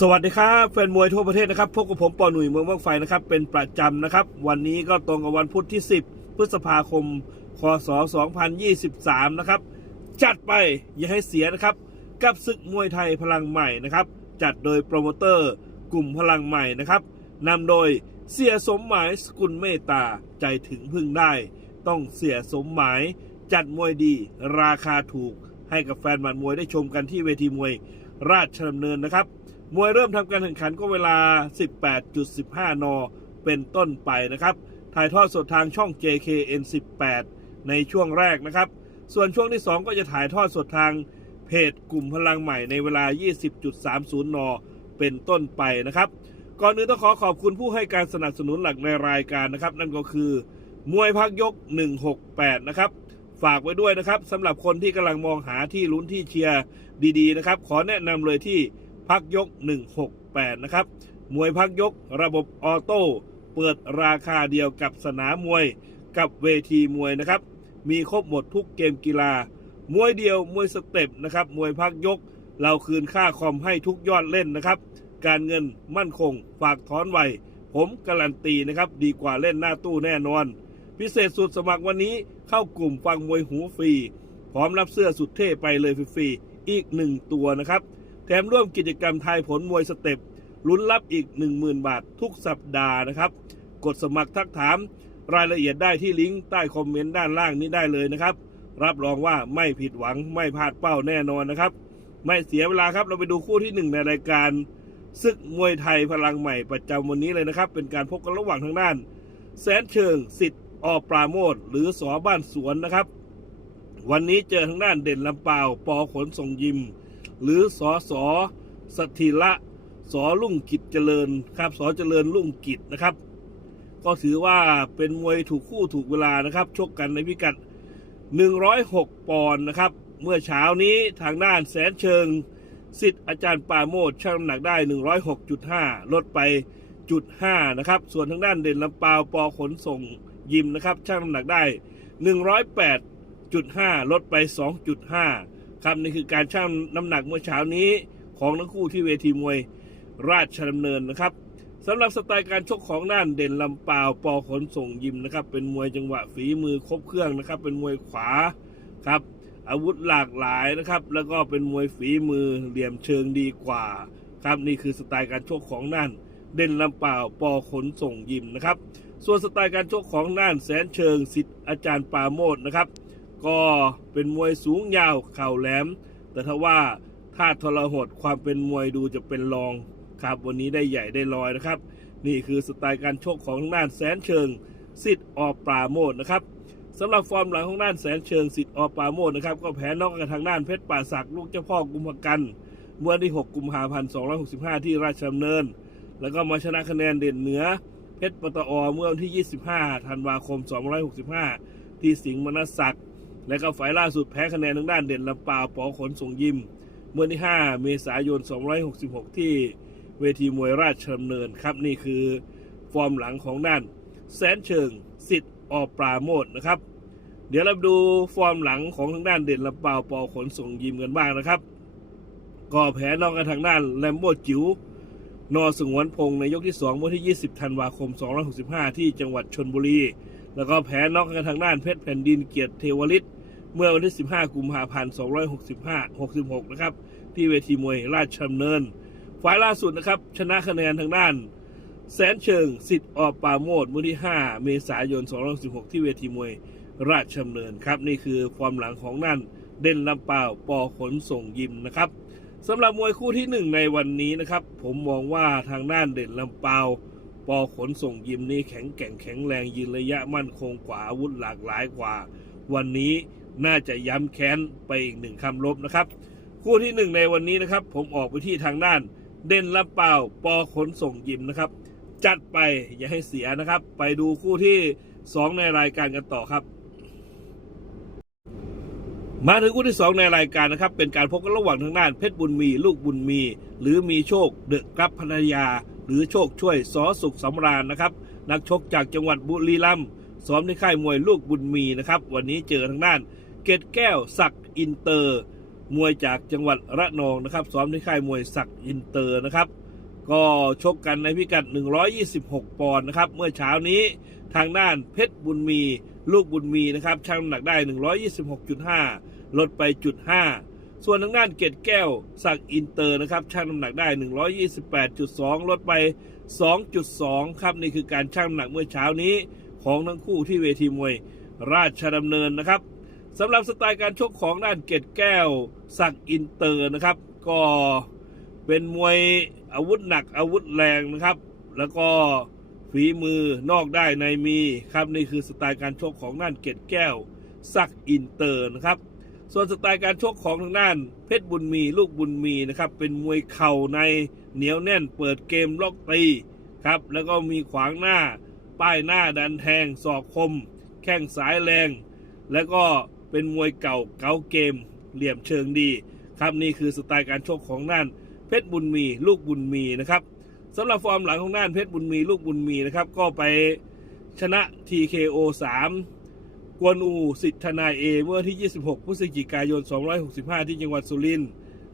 สวัสดีครับแฟนมวยทั่วประเทศนะครับพบกับผมปอหนุ่ยเมืองเมืองไฟนะครับเป็นประจำนะครับ วันนี้ก็ตรงกับวันพุธที่ 10 พฤษภาคม คศ 2023 นะครับ จัดไปอย่าให้เสียนะครับ กับศึกมวยไทยพลังใหม่นะครับ จัดโดยโปรโมเตอร์ กลุ่มพลังใหม่นะครับนำโดยเสียสมหมายสกุลเมตตาใจถึงพึ่งได้ ต้องเสียสมหมาย จัดมวยดี ราคาถูก ให้กับแฟนหมัดมวยได้ชมกันที่เวทีมวย ราชดำเนินนะครับ มวยเริ่มทำการแข่งขันก็เวลา 18.15 น เป็นต้นไปนะครับ ถ่ายทอดสดทางช่อง JKN 18 ในช่วงแรกนะครับ ส่วนช่วงที่ 2 ก็จะถ่ายทอดสดทางเพจกลุ่มพลังใหม่ในเวลา 20.30 น เป็นต้นไปนะครับ ก่อนอื่นต้องขอขอบคุณผู้ให้การสนับสนุนหลักในรายการนะครับ นั่นก็คือ มวยพักยก 168 นะครับ ฝากไว้ด้วยนะครับสำหรับคนที่กำลังมองหาที่ลุ้นที่เชียร์ดีๆนะครับ ขอแนะนำเลยที่ พักยก 168 นะครับ มวยพักยกระบบออโต้เปิดราคาเดียวกับสนามมวยกับเวทีมวยนะครับ มีครบหมดทุกเกมกีฬา มวยเดียวมวยสเต็ปนะครับ มวยพักยก เราคืนค่าคอมให้ทุกยอดเล่นนะครับ การเงินมั่นคงฝากถอนไว ผมการันตีนะครับ ดีกว่าเล่นหน้าตู้แน่นอน พิเศษสุดสมัครวันนี้เข้ากลุ่มฟังมวยหูฟรี พร้อมรับเสื้อสุดเท่ไปเลยฟรีๆอีกหนึ่งตัวนะครับ แถมร่วมกิจกรรมทายผลมวยสเต็ปลุ้นรับอีก 10,000 บาททุกสัปดาห์นะครับ กดสมัครทักถามรายละเอียดได้ที่ลิงก์ใต้คอมเมนต์ด้านล่างนี้ได้เลยนะครับ รับรองว่าไม่ผิดหวังไม่พลาดเป้าแน่นอนนะครับ ไม่เสียเวลาครับเราไปดูคู่ที่หนึ่งในรายการศึกมวยไทยพลังใหม่ประจำวันนี้เลยนะครับ เป็นการพบกันระหว่างทางด้าน แสนเชิงสิทธิ์อปราโมทหรือสอบ้านสวนนะครับ วันนี้เจอทางด้านเด่นลำเป่าปอขนส่งยิม หรือสอสอสถิระสอลุ่งกิจเจริญครับสอเจริญลุ่งกิจนะครับ ก็ถือว่าเป็นมวยถูกคู่ถูกเวลานะครับชกกันในพิกัด 106 ปอนด์นะครับ เมื่อเช้านี้ทางด้านแสนเชิงสิทธิ์อาจารย์ปาโมดชั่งน้ำหนักได้ 106.5 ลดไปจุด5นะครับ ส่วนทางด้านเด่นลำปาวปอขนส่งยิมนะครับชั่งน้ำหนักได้ 108.5 ลดไป 2.5 ครับนี่คือการชั่งน้ำหนักเมื่อเช้านี้ของทั้งคู่ที่เวทีมวยราชดำเนินนะครับสำหรับสไตล์การชกของด้านเด่นลำปาวปอขนส่งยิมนะครับ เป็นมวยจังหวะฝีมือครบเครื่องนะครับ เป็นมวยขวาครับ อาวุธหลากหลายนะครับ แล้วก็เป็นมวยฝีมือเหลี่ยมเชิงดีกว่า ครับนี่คือสไตล์การชกของน่านเด่นลำเปล่าปอขนส่งยิมนะครับ ส่วนสไตล์การชกของน่านแสนเชิงสิทธิ์อาจารย์ปาโมดนะครับ ก็เป็นมวยสูงยาวเข่าแหลม แต่ถ้าว่าถ้าทรหดความเป็นมวยดูจะเป็นรองครับวันนี้ได้ใหญ่ได้ลอยนะครับ นี่คือสไตล์การชกของน่านแสนเชิงสิทธิ์อปราโมดนะครับสำหรับฟอร์มหลังของด้านแสนเชิงสิทธิ์อปราโมดนะครับก็แพ้นอกกันทางด้านเพชรป่าศักลูกเจ้าพ่อกุมภกัน เมื่อวันที่ 6 กุมภาพันธ์265 ที่ราชดำเนิน แล้วก็มาชนะคะแนนเด่นเหนือ เพชรปตอเมื่อวันที่ 25 ธันวาคม265 ที่สิงห์มนัสศักดิ์ และก็ฝ่ายล่าสุดแพ้คะแนนทางด้านเด่นลำปาวปอขนส่งยิม เมื่อวันที่ 5 เมษายน 266 ที่เวทีมวยราชดำเนินครับ นี่คือฟอร์มหลังของด้าน แสนเชิงสิทธิ์อปราโมดนะครับ เดี๋ยวเราไปดูฟอร์มหลังของทางด้านเด่นลำปาวปอขนส่งยิมกันบ้างนะครับก็แพ้นอกกันทางด้านแลมโบจิ๋วนอสงวนพงในยกที่2เมื่อที่ 20 ธันวาคม 265 ที่จังหวัดชนบุรี แล้วก็แพ้นอกกันทางด้านเพชรแผ่นดินเกียรติเทวฤทธิ์ เมื่อวันที่ 15 กุมภาพันธ์265 66 นะครับ ที่เวทีมวยราชดำเนิน ฝ่ายล่าสุดนะครับ ชนะคะแนนทางด้าน แสนเชิงสิทธิ์ออปาโมดเมื่อที่ 5 เมษายน216ที่เวทีมวยราชดำเนินครับ นี่คือความหลังของนั่นเด่นลำเปล่าปอขนส่งยิมนะครับสำหรับมวยคู่ที่หนึ่งในวันนี้นะครับ ผมมองว่าทางด้านเด่นลำเปล่าปอขนส่งยิมนี้แข็งแกร่งแข็งแรงยืนระยะมั่นคงกว่าอาวุธหลากหลายกว่า วันนี้ น่าจะย้ำแค้นไปอีกหนึ่งคำลบนะครับ คู่ที่หนึ่งในวันนี้นะครับ ผมออกไปที่ทางด้าน เด่นลำเป่าปอขนส่งยิมนะครับ จัดไปอย่าให้เสียนะครับ ไปดูคู่ที่สองในรายการกันต่อครับ มาถึงคู่ที่2ในรายการนะครับ เป็นการพบกันระหว่างทางด้านเพชรบุญมี ลูกบุญมี หรือมีโชคเดอะกับภรรยา หรือโชคช่วยสอสุขสำราญนะครับ นักชกจากจังหวัดบุรีรัมย์ซ้อมที่ค่ายมวยลูกบุญมีนะครับ วันนี้เจอทางด้าน เกตแก้วศักอินเตอร์ มวยจากจังหวัดระนองนะครับ ซ้อมที่ค่ายมวยศักอินเตอร์นะครับ ก็ชกกันในพิกัด 126 ปอนด์นะครับ เมื่อเช้านี้ทางด้านเพชรบุญมี ลูกบุญมีนะครับชั่งน้ำหนักได้ 126.5 ลดไปจุด5ส่วนทางด้านเกตแก้วสักอินเตอร์นะครับชั่งน้ำหนักได้ 128.2 ลดไป 2.2 ครับนี่คือการชั่งน้ำหนักเมื่อเช้านี้ของทั้งคู่ที่เวทีมวยราชดำเนินนะครับ สำหรับสไตล์การชกของด้านเกตแก้วสักอินเตอร์นะครับ ก็เป็นมวยอาวุธหนักอาวุธแรงนะครับ แล้วก็ฝีมือนอกได้ในมีครับนี่คือสไตล์การชกของด้านเกตแก้วสักอินเตอร์นะครับ ส่วนสไตล์การชกของทางด้าน เพชรบุญมีลูกบุญมีนะครับ เป็นมวยเข่าในเหนียวแน่นเปิดเกมล็อกตีครับ แล้วก็มีขวางหน้า ป้ายหน้าดันแทงศอกคม แข้งสายแรง แล้วก็ เป็นมวยเก่าเก่าเกม เหลี่ยมเชิงดี ครับนี่คือสไตล์การชกของด้านเพชรบุญมีลูกบุญมีนะครับสำหรับฟอร์มหลังของด้านเพชรบุญมีลูกบุญมีนะครับก็ไปชนะ TKO 3 กวนอูสิทธนายเอเมื่อที่ 26 พฤศจิกายน 265 ที่จังหวัดสุรินทร์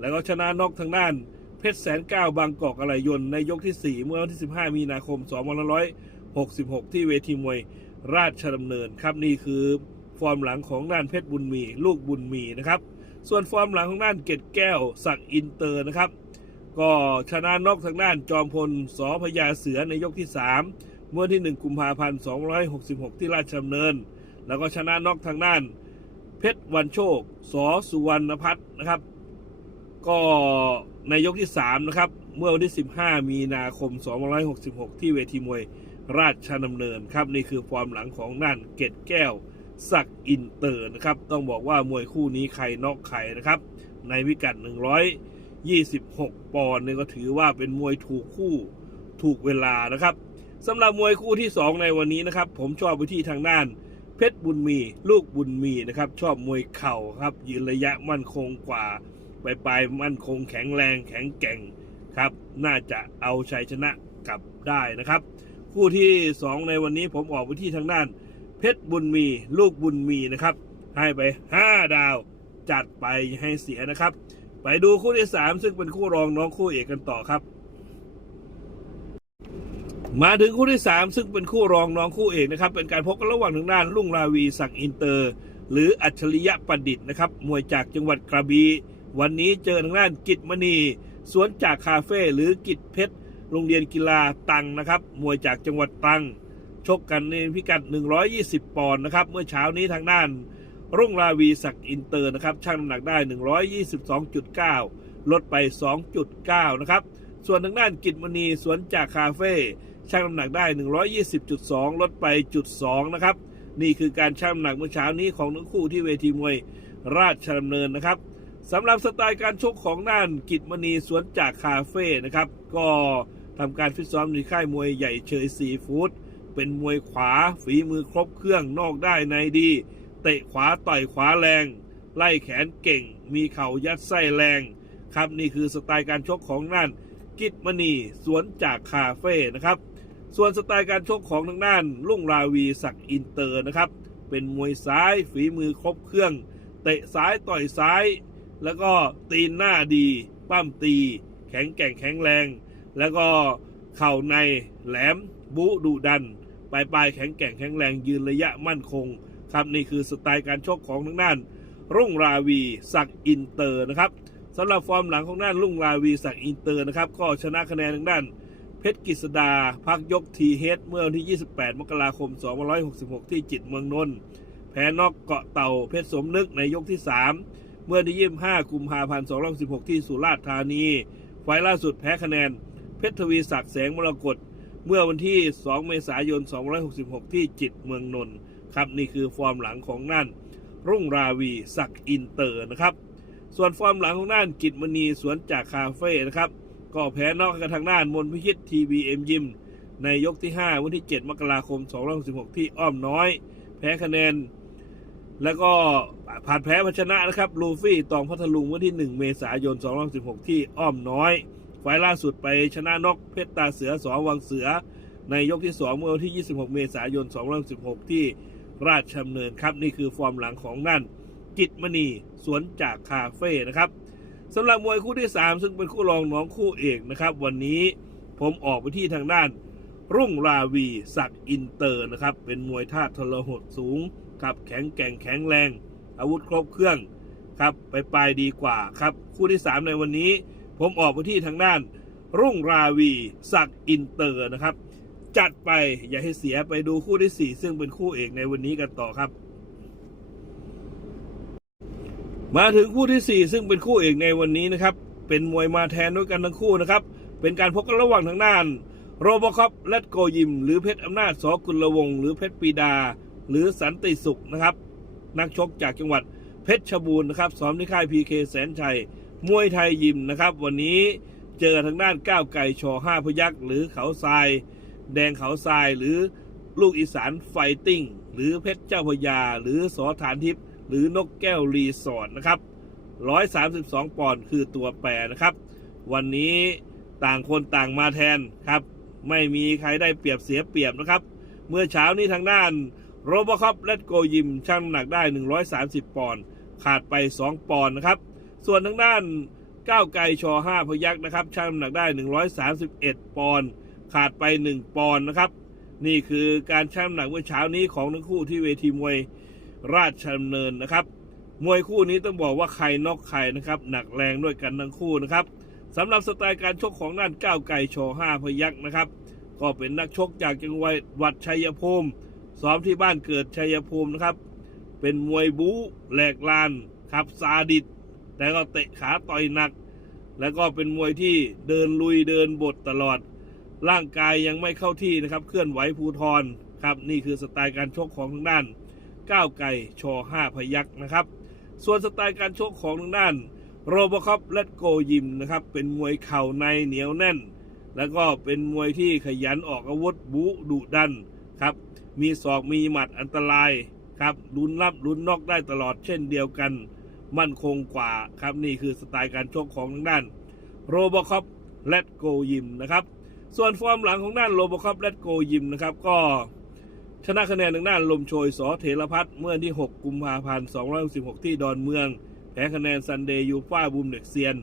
แล้วก็ชนะนอกทางด้านเพชรแสนเก้าบางกอกอะไรยนในยกที่ 4 เมื่อวันที่ 15 มีนาคม 2566 ที่เวทีมวยราชดำเนินครับนี่คือ ฟอร์มหลังของด้านเพชรบุญมี ลูกบุญมีนะครับ ส่วนฟอร์มหลังของด้านเกตแก้วสักอินเตอร์นะครับ ก็ชนะนอกทางด้านจอมพลสอพญาเสือในยกที่ 3 เมื่อที่ 1 กุมภาพันธ์ 266 ที่ราชดำเนิน แล้วก็ชนะนอกทางด้าน เพชรวันโชคสอสุวรรณพัฒน์นะครับ ก็ในยกที่ 3 นะครับ เมื่อวันที่ 15 มีนาคม 266 ที่เวทีมวยราชดำเนินครับ นี่คือฟอร์มหลังของด้านเกตแก้ว สักอินเตอร์นะครับ ต้องบอกว่ามวยคู่นี้ใครนอกใครนะครับ ในพิกัด 126 ปอนด์เนี่ยก็ถือว่าเป็นมวยถูกคู่ถูกเวลานะครับสำหรับมวยคู่ที่ 2 ในวันนี้นะครับ ผมชอบไปที่ทางด้าน เพชรบุญมี ลูกบุญมีนะครับ ชอบมวยเข่าครับ ยืนระยะมั่นคงกว่าปลายปลายมั่นคงแข็งแรงแข็งแกร่งครับ น่าจะเอาชัยชนะกลับได้นะครับ คู่ที่ 2 ในวันนี้ผมออกไปที่ทางด้าน เพชรบุญมี ลูกบุญมีนะครับ ให้ไป 5 ดาวจัดไปให้เสียนะครับ ไปดูคู่ที่ 3 ซึ่งเป็นคู่รองน้องคู่เอกกันต่อครับ มาถึงคู่ที่ 3 ซึ่งเป็นคู่รองน้องคู่เอกนะครับ เป็นการพบกันระหว่างทางด้านลุ่งราวีสักอินเตอร์ หรืออัจฉริยะประดิษฐ์นะครับมวยจากจังหวัดกระบี่วันนี้เจอทางด้านกิจมณีสวนจากคาเฟ่หรือกิจเพชรโรงเรียนกีฬาตังนะครับมวยจากจังหวัดตัง ชกกันในพิกัด 120 ปอนด์นะครับเมื่อเช้านี้ทางด้าน รุ่งราวีสักอินเตอร์นะครับชั่งน้ำหนักได้ 122.9 ลดไป 2.9 นะครับ ส่วนทางด้านกิจมณีสวนจากคาเฟ่ชั่งน้ำหนักได้ 120.2 ลดไปจุด2นะครับนี่คือการชั่งน้ำหนักเมื่อเช้านี้ของทั้งคู่ที่เวทีมวยราชดำเนินนะครับสำหรับสไตล์การชกของด้านกิจมณีสวนจากคาเฟ่นะครับ ก็ทำการฟิตซ้อมในค่ายมวยใหญ่เชยซีฟู้ด เป็นมวยขวาฝีมือครบเครื่องนอกได้ในดี เตะขวาต่อยขวาแรง ไล่แขนเก่ง มีเข่ายัดไส้แรง ครับนี่คือสไตล์การชกของนั่นกิจมณีสวนจากคาเฟ่นะครับ ส่วนสไตล์การชกของทางด้านลุ่งราวีสักอินเตอร์นะครับ เป็นมวยซ้ายฝีมือครบเครื่อง เตะซ้ายต่อยซ้าย แล้วก็ตีนหน้าดีปั้มตี แข็งแกร่งแข็งแรง แล้วก็เข่าในแหลมบุดุดัน ปลายปลายแข็งแกร่งแข็งแรงยืนระยะมั่นคงครับนี่คือสไตล์การชกของทางด้าน รุ่งราวีสักอินเตอร์นะครับสำหรับฟอร์มหลังของด้านรุ่งราวีสักอินเตอร์นะครับก็ชนะคะแนนทางด้านเพชรกฤษดาพักยกทีเฮดเมื่อวันที่ 28 มกราคม 2566 ที่จิตเมืองนนท์แพ้นอกเกาะเต่าเพชรสมนึกในยกที่ 3 เมื่อวันที่ 25 กุมภาพันธ์ 2516ที่สุราษฎร์ธานี ไฟล์ล่าสุดแพ้คะแนน เพชรทวีศักดิ์แสงมรกต เมื่อวันที่ 2 เมษายน2566 ที่จิตเมืองนนท์ครับนี่คือฟอร์มหลังของนั่น รุ่งราวีสักอินเตอร์นะครับ ส่วนฟอร์มหลังของด้านกิจมณีสวนจากคาเฟ่นะครับ ก็แพ้นอกกันทางด้านมนพิชิตทีบีเอ็มยิมในยกที่ 5 วันที่ 7 มกราคม2566 ที่อ้อมน้อย แพ้คะแนน แล้วก็ผ่านแพ้พชนะนะครับ ลูฟี่ตองพัทลุงวันที่ 1 เมษายน2516ที่อ้อมน้อย ไฟล์ล่าสุดไปชนะนกเพชรตาเสือสองวังเสือ ในยกที่ 2 เมื่อวันที่ 26 เมษายน 2516 ที่ราชดำเนินครับ นี่คือฟอร์มหลังของนั่นกิจมณีสวนจากคาเฟ่นะครับสำหรับมวยคู่ที่ 3 ซึ่งเป็นคู่รองน้องคู่เอกนะครับ วันนี้ผมออกไปที่ทางด้าน รุ่งราวีศักดิ์อินเตอร์นะครับ เป็นมวยท่าทรหดสูงครับแข็งแกร่งแข็งแรง อาวุธครบเครื่องครับไปปลายดีกว่าครับ คู่ที่ 3 ในวันนี้ ผมออกไปที่ทางด้าน รุ่งราวีศักอินเตอร์นะครับ จัดไปอย่าให้เสียไปดูคู่ที่ 4 ซึ่งเป็นคู่เอกในวันนี้กันต่อครับ มาถึงคู่ที่ 4 ซึ่งเป็นคู่เอกในวันนี้นะครับ เป็นมวยมาแทนด้วยกันทั้งคู่นะครับ เป็นการพบกันระหว่างทางด้าน โรบอคอปและโกยิม หรือเพชรอำนาจสกุลวงหรือเพชรปีดา หรือสันติสุขนะครับ นักชกจากจังหวัดเพชรชบูรณ์นะครับซ้อมที่ค่ายพีเคแสนชัย มวยไทยยิมนะครับ วันนี้เจอทางด้านก้าวไก่ชอห้าพยักษ์หรือเขาทราย แดงเขาทรายหรือลูกอีสานไฟติ้ง หรือเพชรเจ้าพยา หรือสอฐานทิพย์หรือนกแก้วรีสอร์ทนะครับ 132 ปอนด์คือตัวแปรนะครับ วันนี้ต่างคนต่างมาแทนครับ ไม่มีใครได้เปรียบเสียเปรียบนะครับ เมื่อเช้านี้ทางด้านโรบอคอปและโกยิมชั่งน้ำหนักได้ 130 ปอนด์ขาดไป 2 ปอนด์นะครับ ส่วนทางด้านก้าวไกลชอ5พยักษ์นะครับชั่งน้ำหนักได้ 131 ปอนด์ขาดไป 1 ปอนด์นะครับ นี่คือการชั่งน้ำหนักเมื่อเช้านี้ของทั้งคู่ที่เวทีมวยราชดำเนินนะครับ มวยคู่นี้ต้องบอกว่าใครนอกใครนะครับ หนักแรงด้วยกันทั้งคู่นะครับสำหรับสไตล์การชกของด้านก้าวไก่ชว์ห้าพยักษ์นะครับ ก็เป็นนักชกจากจังหวัดชัยภูมิซ้อมที่บ้านเกิดชัยภูมินะครับ เป็นมวยบู๊แหลกลานครับซาดิส แต่ก็เตะขาต่อยหนัก แล้วก็เป็นมวยที่เดินลุยเดินบทตลอด ร่างกายยังไม่เข้าที่นะครับ เคลื่อนไหวภูทรครับนี่คือสไตล์การชกของทางด้านก้าวไก่ชอห้าพยักษ์นะครับ ส่วนสไตล์การชกของทางด้านโรบคอปและโกยิมนะครับ เป็นมวยเข่าในเหนียวแน่น แล้วก็เป็นมวยที่ขยันออกอาวุธบุดุดันครับ มีศอกมีหมัดอันตรายครับลุ้นรับลุ้นนอกได้ตลอดเช่นเดียวกัน มั่นคงกว่าครับนี่คือสไตล์การชกของทางด้านโรบอคอปและโกยิมนะครับส่วนฟอร์มหลังของด้านโรบอคอปและโกยิมนะครับก็ชนะคะแนนทางด้านลมโชยสอเถรพัฒน์เมื่อที่ 6 กุมภาพันธ์266 ที่ดอนเมือง แพ้คะแนนซันเดย์ยูฟ่าบูมเด็กเซียน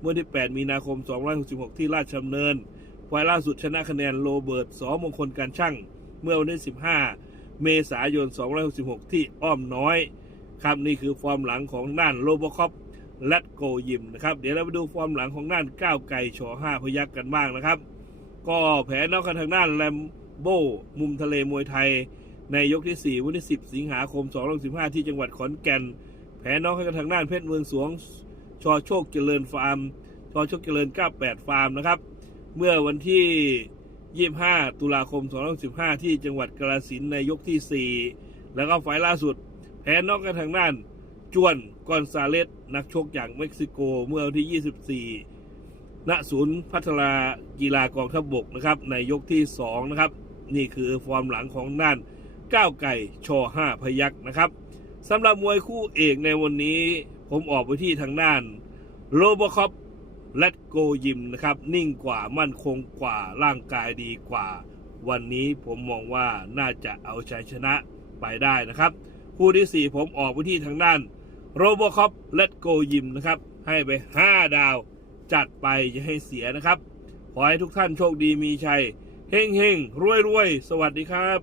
เมื่อที่ 8 มีนาคม 266 ที่ราชดำเนินไฟล์ล่าสุดชนะคะแนนโรเบิร์ตสอมงคลการช่าง เมื่อวันที่ 15 เมษายน 266 ที่อ้อมน้อย ครับนี่คือฟอร์มหลังของด้านโรบอคอปและโกยิมนะครับ เดี๋ยวเราไปดูฟอร์มหลังของด้านก้าวไก่ชอ5พยักกันบ้างนะครับ ก็แพ้นอกกันทางด้านแลมโบมุมทะเลมวยไทย ในยกที่ 4 วันที่ 10 สิงหาคม2015ที่จังหวัดขอนแก่นแพ้นองให้กับทางด้านเพชรเมืองสวงชอโชคเจริญฟาร์มชอโชคเจริญ 98 ฟาร์มนะครับ เมื่อวันที่ 25 ตุลาคม2015ที่จังหวัดกาฬสินในยกที่ 4 แล้วก็ไฟล์ล่าสุด นอกกันทางด้านจวนกอนซาเลสนักชกจากเม็กซิโกเมื่อวันที่ 24 ณ ศูนย์พัฒนากีฬากองทัพบบกนะครับ ในยกที่ 2 นะครับ นี่คือฟอร์มหลังของด้านก้าวไก่ชอห้าพยักนะครับสำหรับมวยคู่เอกในวันนี้ผมออกไปที่ทางด้านโรบอคอปและโกยิมนะครับ นิ่งกว่ามั่นคงกว่าร่างกายดีกว่า วันนี้ผมมองว่าน่าจะเอาชัยชนะไปได้นะครับ คู่ที่ 4 ผมออกไปที่ทางด้านโรบอคอปและโกยิมนะครับ ให้ไป 5 ดาว จัดไปอย่าให้เสียนะครับ ขอให้ทุกท่านโชคดีมีชัยเฮงเฮงรวยรวยสวัสดีครับ